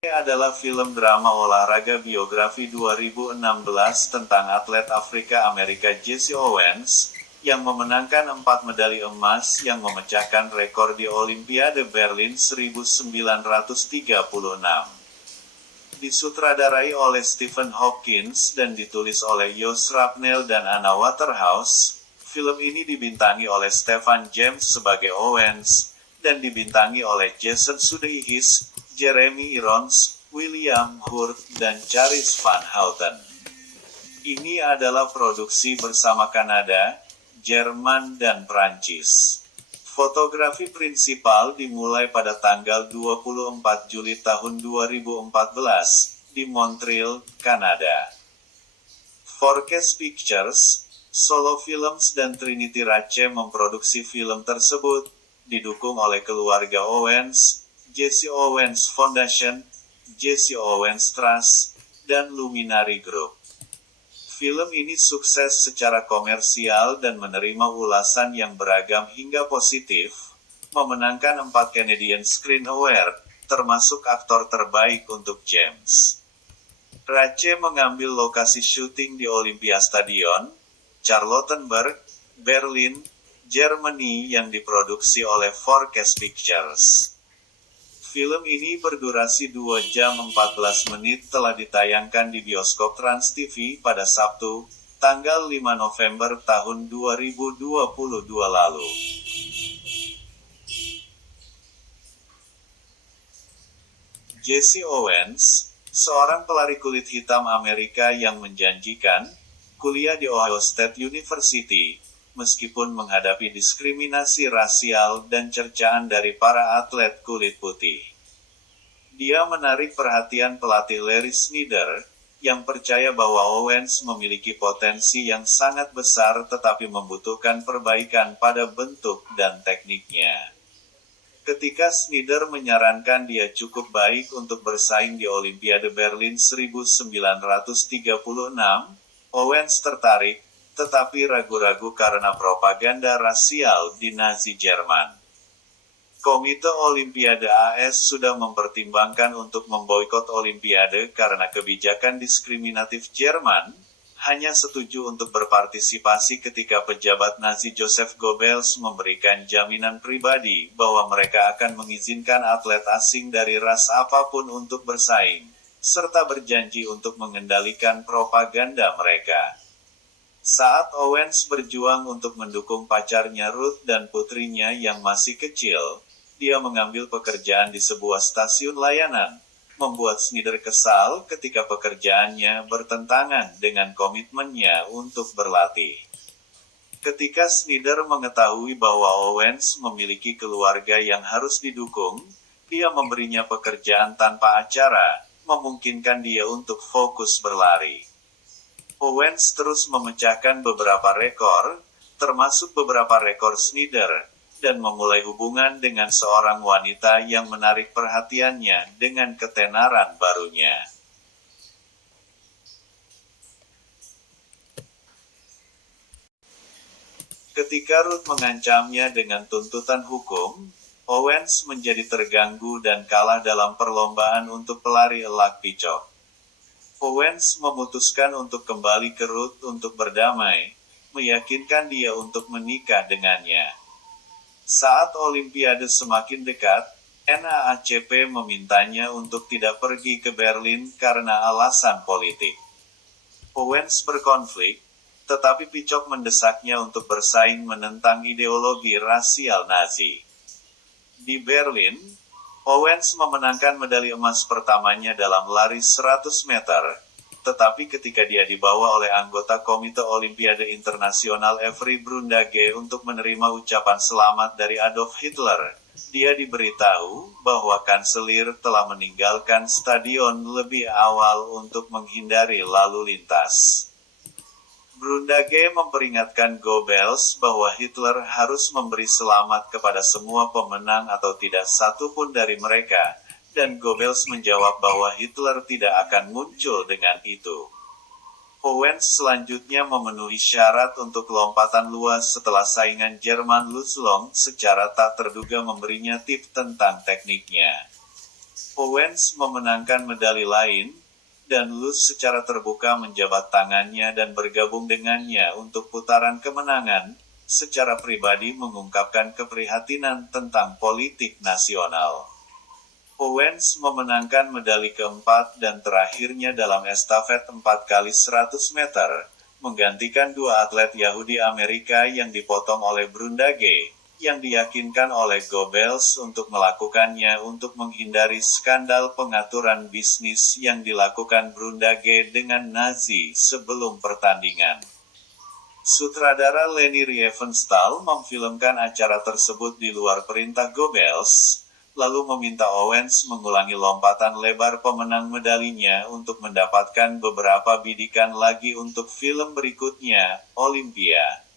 Ini adalah film drama olahraga biografi 2016 tentang atlet Afrika Amerika Jesse Owens, yang memenangkan 4 medali emas yang memecahkan rekor di Olimpiade Berlin 1936. Disutradarai oleh Stephen Hopkins dan ditulis oleh Josh Rapnel dan Anna Waterhouse, film ini dibintangi oleh Stephen James sebagai Owens, dan dibintangi oleh Jason Sudeikis, Jeremy Irons, William Hurt, dan Charis van Houten. Ini adalah produksi bersama Kanada, Jerman, dan Prancis. Fotografi prinsipal dimulai pada tanggal 24 Juli tahun 2014, di Montreal, Kanada. Forecast Pictures, Solo Films dan Trinity Rache memproduksi film tersebut, didukung oleh keluarga Owens, Jesse Owens Foundation, Jesse Owens Trust, dan Luminary Group. Film ini sukses secara komersial dan menerima ulasan yang beragam hingga positif, memenangkan 4 Canadian Screen Award, termasuk aktor terbaik untuk James. Rache mengambil lokasi syuting di Olympia Stadion, Charlottenburg, Berlin, Germany yang diproduksi oleh Forecast Pictures. Film ini berdurasi 2 jam 14 menit telah ditayangkan di bioskop Trans TV pada Sabtu, tanggal 5 November tahun 2022 lalu. Jesse Owens, seorang pelari kulit hitam Amerika yang menjanjikan, kuliah di Ohio State University, meskipun menghadapi diskriminasi rasial dan cercaan dari para atlet kulit putih. Dia menarik perhatian pelatih Larry Snyder, yang percaya bahwa Owens memiliki potensi yang sangat besar tetapi membutuhkan perbaikan pada bentuk dan tekniknya. Ketika Snyder menyarankan dia cukup baik untuk bersaing di Olimpiade Berlin 1936, Owens tertarik, tetapi ragu-ragu karena propaganda rasial di Nazi Jerman. Komite Olimpiade AS sudah mempertimbangkan untuk memboikot Olimpiade karena kebijakan diskriminatif Jerman, hanya setuju untuk berpartisipasi ketika pejabat Nazi Joseph Goebbels memberikan jaminan pribadi bahwa mereka akan mengizinkan atlet asing dari ras apapun untuk bersaing, serta berjanji untuk mengendalikan propaganda mereka. Saat Owens berjuang untuk mendukung pacarnya Ruth dan putrinya yang masih kecil, dia mengambil pekerjaan di sebuah stasiun layanan, membuat Snyder kesal ketika pekerjaannya bertentangan dengan komitmennya untuk berlatih. Ketika Snyder mengetahui bahwa Owens memiliki keluarga yang harus didukung, dia memberinya pekerjaan tanpa acara, memungkinkan dia untuk fokus berlari. Owens terus memecahkan beberapa rekor, termasuk beberapa rekor Snyder, dan memulai hubungan dengan seorang wanita yang menarik perhatiannya dengan ketenaran barunya. Ketika Ruth mengancamnya dengan tuntutan hukum, Owens menjadi terganggu dan kalah dalam perlombaan untuk pelari elak picok. Owens memutuskan untuk kembali ke Ruth untuk berdamai, meyakinkan dia untuk menikah dengannya. Saat Olimpiade semakin dekat, NAACP memintanya untuk tidak pergi ke Berlin karena alasan politik. Owens berkonflik, tetapi Picok mendesaknya untuk bersaing menentang ideologi rasial Nazi. Di Berlin, Owens memenangkan medali emas pertamanya dalam lari 100 meter, tetapi ketika dia dibawa oleh anggota Komite Olimpiade Internasional Evry Brundage untuk menerima ucapan selamat dari Adolf Hitler, dia diberitahu bahwa kanselir telah meninggalkan stadion lebih awal untuk menghindari lalu lintas. Brundage memperingatkan Goebbels bahwa Hitler harus memberi selamat kepada semua pemenang atau tidak satu pun dari mereka, dan Goebbels menjawab bahwa Hitler tidak akan muncul dengan itu. Owens selanjutnya memenuhi syarat untuk lompatan luas setelah saingan Jerman Lutz Long secara tak terduga memberinya tips tentang tekniknya. Owens memenangkan medali lain, dan Luz secara terbuka menjabat tangannya dan bergabung dengannya untuk putaran kemenangan, secara pribadi mengungkapkan keprihatinan tentang politik nasional. Owens memenangkan medali keempat dan terakhirnya dalam estafet 4x100 meter, menggantikan dua atlet Yahudi Amerika yang dipotong oleh Brundage, yang diyakinkan oleh Goebbels untuk melakukannya untuk menghindari skandal pengaturan bisnis yang dilakukan Brundage dengan Nazi sebelum pertandingan. Sutradara Leni Riefenstahl memfilmkan acara tersebut di luar perintah Goebbels, lalu meminta Owens mengulangi lompatan lebar pemenang medalinya untuk mendapatkan beberapa bidikan lagi untuk film berikutnya, Olympia.